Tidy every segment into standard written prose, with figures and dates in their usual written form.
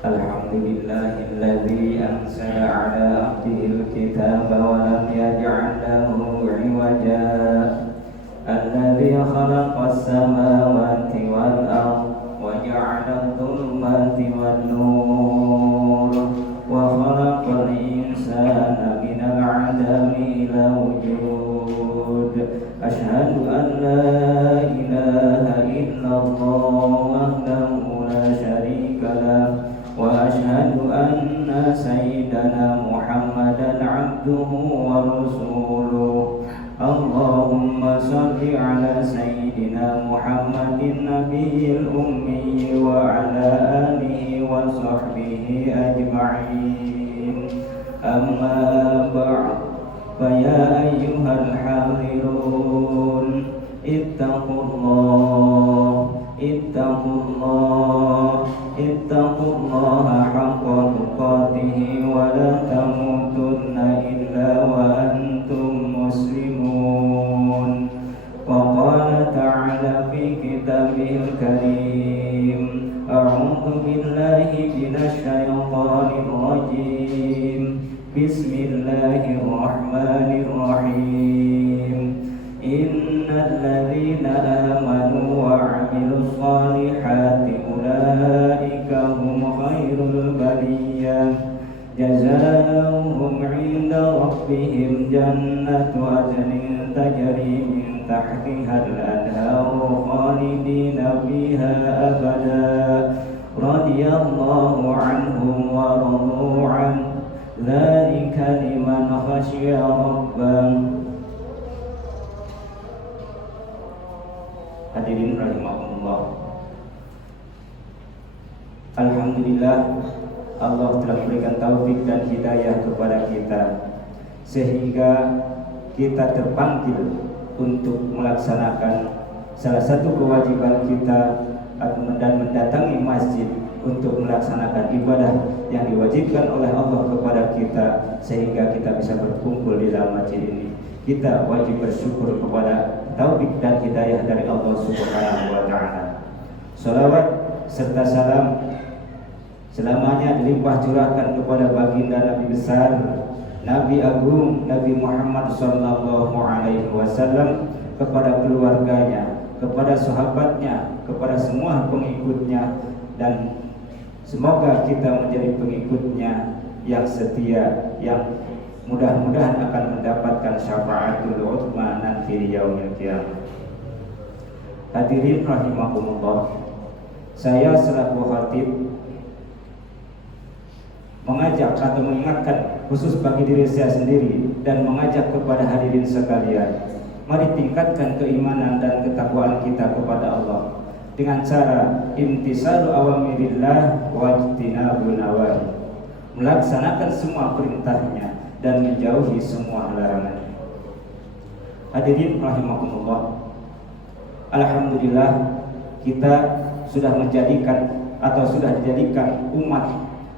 Alhamdulillahilladzi anzala ala abdihil kitaba wa lam yaj'al lahu 'iwaja alladzi khalaqas samawati wal ardha wa ja'ala adh-dhulumati wan nur wa khalaqal insana minal 'adami ila wujud. Asyhadu an la ilaha illallah wahdahu la syarika lah wa asyhadu anna sayyidana Muhammadan abduhu wa rasuluh. Allahumma salli ala sayyidina Muhammadin nabiyil ummi wa ala alihi wa sahbihi ajma'in. Amma ba'd, faya ayyuhal hadirun, ittaqullaha haqqa tuqatih wa la tamutunna illa wa antum muslimun. Wa qala ta'ala fi kitabihil karim, a'udzu billahi minasy syaithanir rajim. Bismillahirrahmanirrahim. Innal ladzina amanu wa 'amilus shalihati ulaika hum khairul bariyah. Jazaohum 'inda rabbihim jannatu 'adnin tajri min tahtihal anharu khalidina fiha abada. Radiyallahu 'anhum wa radu 'anhu. Dzalika liman khasyiya rabbah. Hadirin rahimahullah, alhamdulillah Allah telah memberikan taufik dan hidayah kepada kita sehingga kita terpanggil untuk melaksanakan salah satu kewajiban kita dan mendatangi masjid untuk melaksanakan ibadah yang diwajibkan oleh Allah kepada kita sehingga kita bisa berkumpul di dalam masjid ini. Kita wajib bersyukur kepada taufik dan hidayah dari Allah Subhanahu wa taala. Salawat serta salam selamanya dilimpah curahkan kepada baginda Nabi besar, Nabi agung, Nabi Muhammad sallallahu alaihi wasallam, kepada keluarganya, kepada sahabatnya, kepada semua pengikutnya, dan semoga kita menjadi pengikutnya yang setia, yang mudah-mudahan akan mendapatkan syafaatul uzma nanti di yaumil qiyamah. Hadirin rahimakumullah, saya selaku khatib mengajak atau mengingatkan khusus bagi diri saya sendiri dan mengajak kepada hadirin sekalian, mari tingkatkan keimanan dan ketakwaan kita kepada Allah dengan cara imtisalu awamirillah wa ijtinabun nawahi, melaksanakan semua perintahnya dan menjauhi semua larangan. Hadirin rahimakumullah, alhamdulillah kita sudah dijadikan umat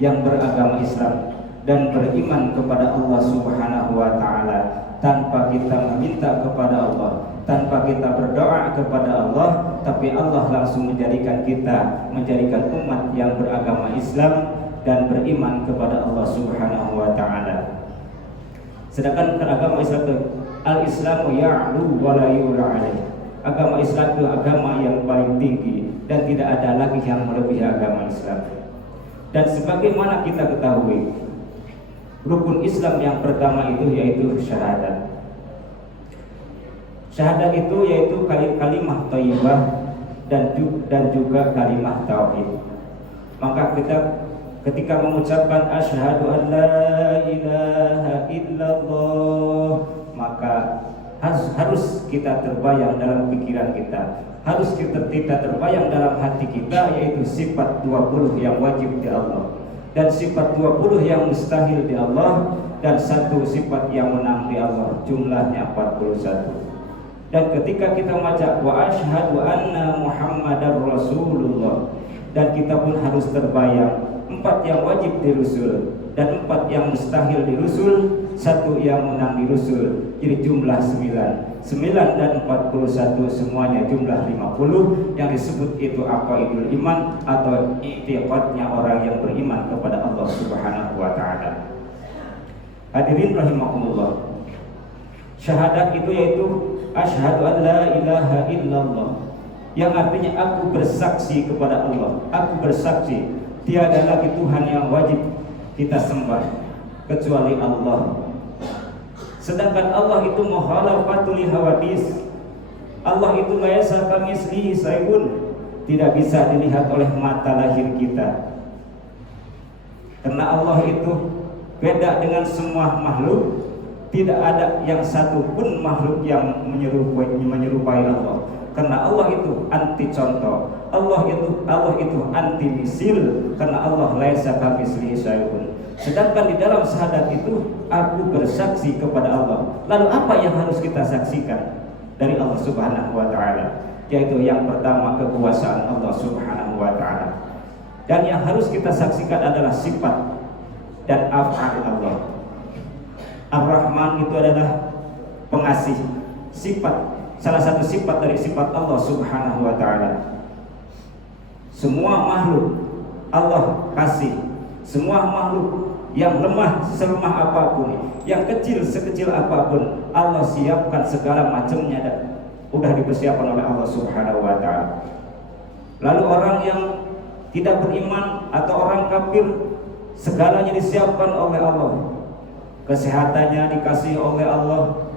yang beragama Islam dan beriman kepada Allah Subhanahu wa taala tanpa kita meminta kepada Allah, tanpa kita berdoa kepada Allah, tapi Allah langsung menjadikan umat yang beragama Islam dan beriman kepada Allah Subhanahu wa taala. Sedangkan agama Islam itu al-Islamu ya'lu wa la yu'la alaih. Agama Islam itu agama yang paling tinggi dan tidak ada lagi yang melebihi agama Islam. Dan sebagaimana kita ketahui, rukun Islam yang pertama itu yaitu syahadat. Syahadat itu yaitu kalimah thayyibah dan juga kalimah tauhid. Maka kita ketika mengucapkan asyhadu an la ilaha illallah, maka harus kita terbayang dalam pikiran kita, harus kita terbayang dalam hati kita, yaitu sifat 20 yang wajib di Allah dan sifat 20 yang mustahil di Allah dan satu sifat yang menang di Allah, jumlahnya 41. Dan ketika kita membaca wa asyhadu anna Muhammadar Rasulullah, dan kita pun harus terbayang 4 yang wajib dirusul dan 4 yang mustahil dirusul, 1 yang menang dirusul, jadi jumlah 9. 9 dan 41 semuanya jumlah 50. Yang disebut itu aqaidul iman atau i'tiqadnya orang yang beriman kepada Allah Subhanahu wa taala. Hadirin rahimakumullah. Syahadat itu yaitu asyhadu an la ilaha illallah, yang artinya aku bersaksi kepada Allah, aku bersaksi tiada lagi Tuhan yang wajib kita sembah kecuali Allah. Sedangkan Allah itu mukhalafatul hawadis. Allah itu la yasa kamitslihi syai'un, tidak bisa dilihat oleh mata lahir kita. Karena Allah itu beda dengan semua makhluk. Tidak ada yang satu pun makhluk yang menyerupai Allah. Karena Allah itu anti contoh. Allah itu anti misil. Karena Allah laisa kamitslihi syai'un. Sedangkan di dalam syahadat itu aku bersaksi kepada Allah. Lalu apa yang harus kita saksikan dari Allah Subhanahu wa taala? Yaitu yang pertama kekuasaan Allah Subhanahu wa taala. Dan yang harus kita saksikan adalah sifat dan af'al Allah. Ar-Rahman itu adalah pengasih. Salah satu sifat dari sifat Allah Subhanahu wa taala. Semua makhluk Allah kasih. Semua makhluk yang lemah selemah apapun, yang kecil sekecil apapun, Allah siapkan segala macamnya dan sudah dipersiapkan oleh Allah Subhanahu wa taala. Lalu orang yang tidak beriman atau orang kafir, segalanya disiapkan oleh Allah. Kesehatannya dikasih oleh Allah,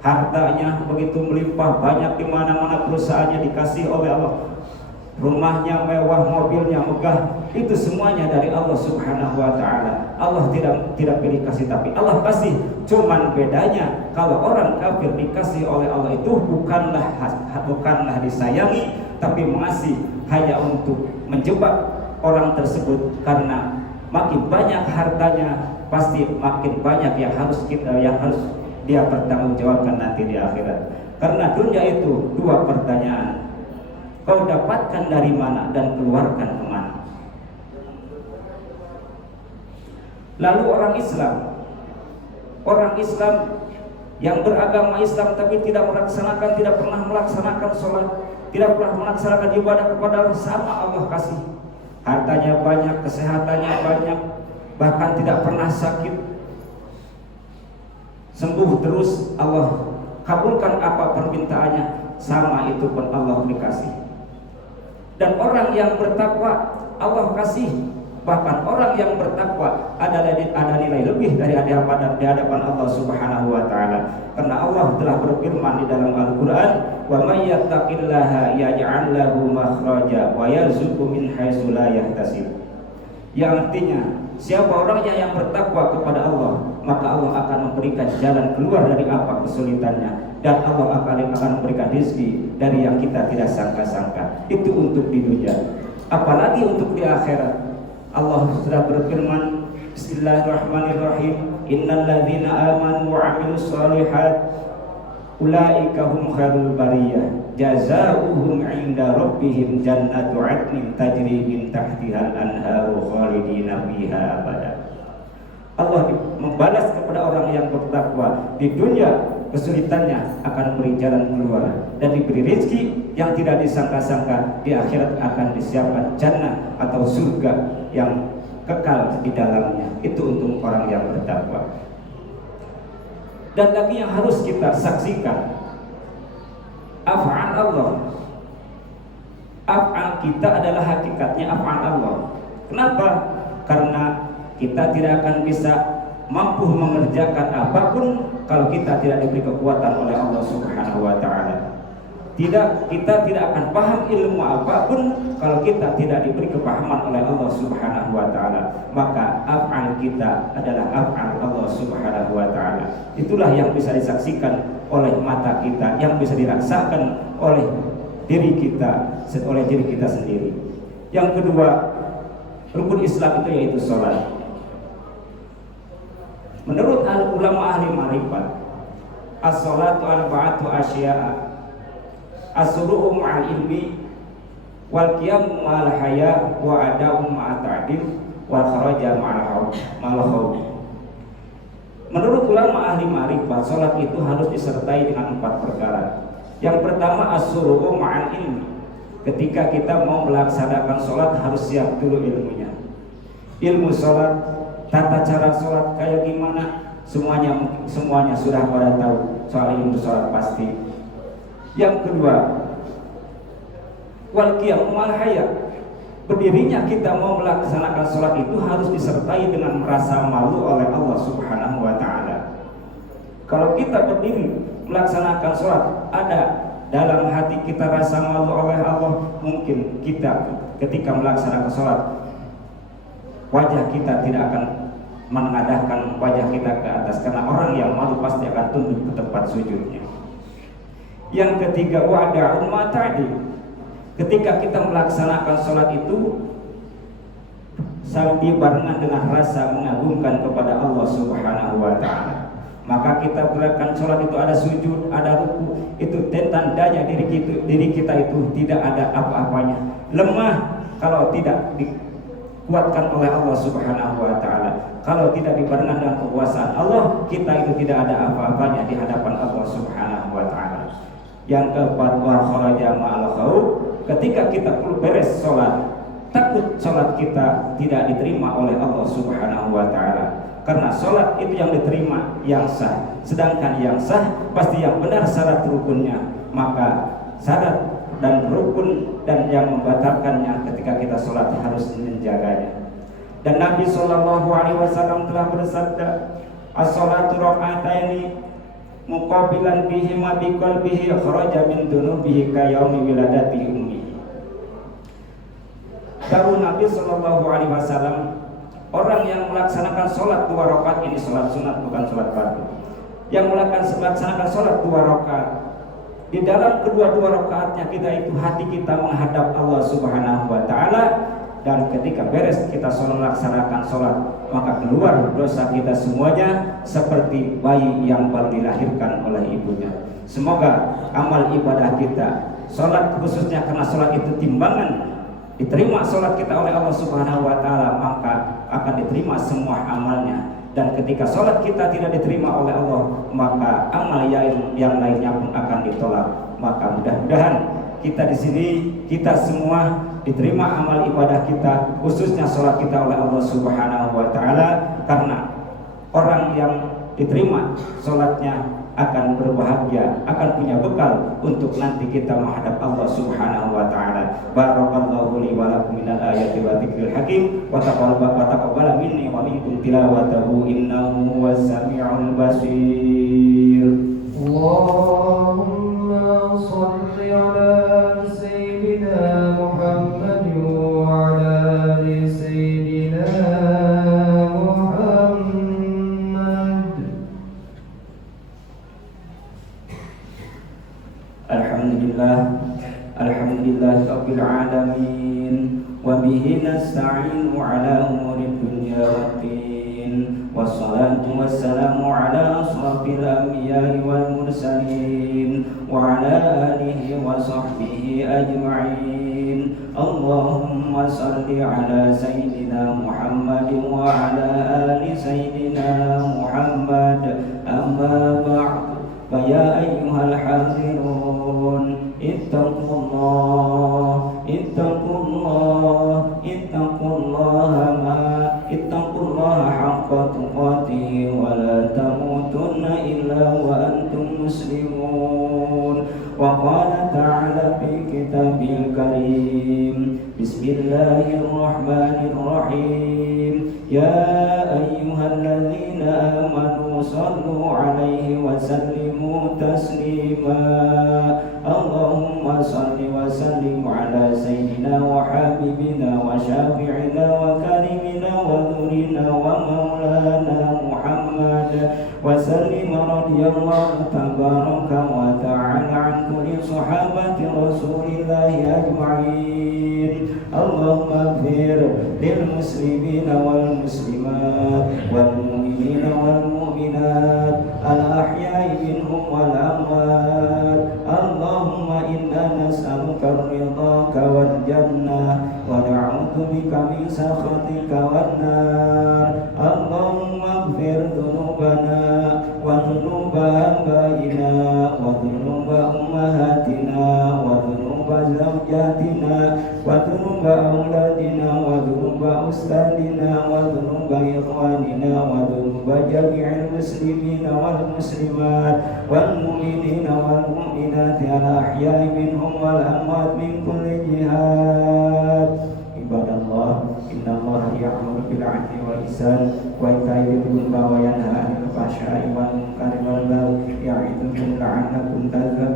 hartanya begitu melimpah banyak di mana-mana, perusahaannya dikasih oleh Allah, rumahnya mewah, mobilnya megah, itu semuanya dari Allah Subhanahu wa taala. Allah tidak pilih kasih, tapi Allah kasih. Cuman bedanya kalau orang kafir dikasih oleh Allah itu bukanlah disayangi, tapi mengasihi hanya untuk menjebak orang tersebut, karena makin banyak hartanya pasti makin banyak yang harus dia pertanggungjawabkan nanti di akhirat. Karena dunia itu dua pertanyaan, kau dapatkan dari mana dan keluarkan kemana. Lalu orang Islam yang beragama Islam tapi tidak pernah melaksanakan sholat, tidak pernah melaksanakan ibadah kepada Allah, sama Allah kasih. Hartanya banyak, kesehatannya banyak, bahkan tidak pernah sakit, sembuh terus, Allah kabulkan apa permintaannya, sama itu pun Allah dikasih. Dan orang yang bertakwa Allah kasih, bahkan orang yang bertakwa ada nilai lebih dari di hadapan Allah Subhanahu wa taala. Karena Allah telah berfirman di dalam Al-Qur'an, "Wa may yattaqillaha yaj'al lahu makhraja wa yarzuqhu min haitsu la yahtasib." Yang artinya, siapa orangnya yang bertakwa kepada Allah, maka Allah akan memberikan jalan keluar dari apa kesulitannya, dan Allah akan memberikan rezeki dari yang kita tidak sangka-sangka. Itu untuk di dunia, apalagi untuk di akhirat. Allah sudah berfirman, Bismillahirrahmanirrahim, Innal ladzina amanu wa 'amilus shalihat ulaika hum khairul bariyah jazaohum 'inda rabbihim jannatu 'adnin tajri min tahtihal anharu khalidina fiha abada. Allah membalas kepada orang yang bertakwa di dunia, kesulitannya akan beri jalan keluar dan diberi rezeki yang tidak disangka-sangka. Di akhirat akan disiapkan jannah atau surga yang kekal di dalamnya. Itu untuk orang yang bertakwa. Dan lagi yang harus kita saksikan, af'al Allah. Af'al kita adalah hakikatnya af'al Allah. Kenapa? Karena kita tidak akan bisa mampu mengerjakan apapun kalau kita tidak diberi kekuatan oleh Allah Subhanahu wa taala. Kita tidak akan paham ilmu apapun kalau kita tidak diberi kepahaman oleh Allah Subhanahu wa taala. Maka af'al kita adalah af'al Allah Subhanahu wa taala. Itulah yang bisa disaksikan oleh mata kita, yang bisa dirasakan oleh diri kita sendiri. Yang kedua, rukun Islam itu yaitu salat. Menurut ulama ahli ma'rifat, as-salatu arba'atu asya'a, as-suru'u ma'al ilmi, wal qiyamu ma'al haya, wa ada'u ma'al ta'dil, wal kharaja ma'al khawf. Menurut ulama ahli ma'rifat, sholat itu harus disertai dengan 4 perkara. Yang pertama as-suru'u ma'al ilmi. Ketika kita mau melaksanakan sholat harus siap dulu ilmunya. Ilmu sholat, tata cara sholat kayak gimana, semuanya sudah pada tahu soal ilmu sholat pasti. Yang kedua, wal qiyamu wal haya. Berdirinya kita mau melaksanakan sholat itu harus disertai dengan merasa malu oleh Allah Subhanahu wa ta'ala. Kalau kita berdiri melaksanakan sholat, ada dalam hati kita rasa malu oleh Allah, mungkin kita ketika melaksanakan sholat wajah kita tidak akan menengadahkan wajah kita ke atas, karena orang yang malu pasti akan tunduk ke tempat sujudnya. Yang ketiga, wada'un mata'di. Ketika kita melaksanakan sholat itu sambil barengan dengan rasa mengagungkan kepada Allah Subhanahu wa ta'ala, maka kita gerakan sholat itu ada sujud, ada ruku, itu tandanya diri kita itu tidak ada apa-apanya, lemah kalau tidak dikuatkan oleh Allah Subhanahu wa ta'ala. Kalau tidak dibarengan dengan kekuasaan Allah, kita itu tidak ada apa-apanya di hadapan Allah Subhanahu wa ta'ala. Yang keempat, wa kharaja ma'al khauf. Ketika kita beres sholat, takut sholat kita tidak diterima oleh Allah Subhanahu wa ta'ala. Karena sholat itu yang diterima yang sah, sedangkan yang sah pasti yang benar syarat rukunnya. Maka syarat dan rukun dan yang membatalkannya ketika kita sholat harus menjaganya. Dan Nabi SAW telah bersabda, as-sholatu raka'ataini muqabilan bihima biqalbihi kharaja min dunubihi ka yaumi wiladati ummi. Dawuh Nabi SAW, orang yang melaksanakan sholat 2 rakaat, ini sholat sunat bukan sholat fardu, yang melaksanakan sholat 2 rakaat, di dalam kedua-dua rakaatnya kita itu hati kita menghadap Allah Subhanahu wa ta'ala. Dan ketika beres kita melaksanakan sholat, maka keluar dosa kita semuanya seperti bayi yang baru dilahirkan oleh ibunya. Semoga amal ibadah kita, sholat khususnya karena sholat itu timbangan, diterima sholat kita oleh Allah Subhanahu wa ta'ala, maka akan diterima semua amalnya. Dan ketika sholat kita tidak diterima oleh Allah, maka amal yang lainnya pun akan ditolak. Maka mudah-mudahan kita di sini, kita semua diterima amal ibadah kita, khususnya sholat kita oleh Allah Subhanahu wa ta'ala. Karena orang yang diterima sholatnya akan berbahagia, akan punya bekal untuk nanti kita menghadap Allah Subhanahu wa ta'ala. Barakallahu li wa lakum minal ayati wa dzikril hakim wa taqabbal minni wa minkum tilawatahu innahu was-sami'ul basir. Allahumma shalli ala sayyidina Muhammad wa ala ali sayyidina Muhammad. Alhamdulillah rabbil alamin wa bihi nasta'inu ala umuri dunya waddin, wassalatu wassalamu ala asrafil anbiya'i wal mursalin wa ala alihi wa sahbihi ajma'in. Allahumma salli ala sayyidina Muhammad wa ala ali sayyidina Muhammad. Amma ba'd, fa ya ayyuhal hadirun, ittaqullah haqqa tuqatih wa la tamutunna illa wa antum muslimun. Wa qala ta'ala fi kitabil karim, bismillahirrahmanirrahim, ya ayyuhalladzina amanu sallu alaihi wa sallimu taslima. Allahumma salli wa sallim ala sayyidina wa habibina wa syafi'ina wa karimina wa nurina wa maulana Muhammad wa sallim radiyallahu tabaraka wa ta'ala an kulli sahabati rasulillahi ajma'in. Allahumma ighfir lil muslimina wal muslimat wal mu'minina wal mu'minat al ahya'i minhum wal amwat. Allahumma inna nas'aluka ridhaka wal jannah wa na'udzu بك من سخطك والنار اللهم اغفر ذنوبنا وذنوب آبائنا وذنوب أمهاتنا وذنوب زوجاتنا وذنوب أولادنا وذنوب أستاذنا وذنوب إخواننا وذنوب جميع المسلمين والمسلمات والمؤمنين والمؤمنات الأحياء منهم والأموات من كل جهات. عباد الله إن الله يأمر بالعدل والإحسان وإيتاء ذي القربى وينهى عن الفحشاء والمنكر والبغي يعظكم لعلكم تذكرون.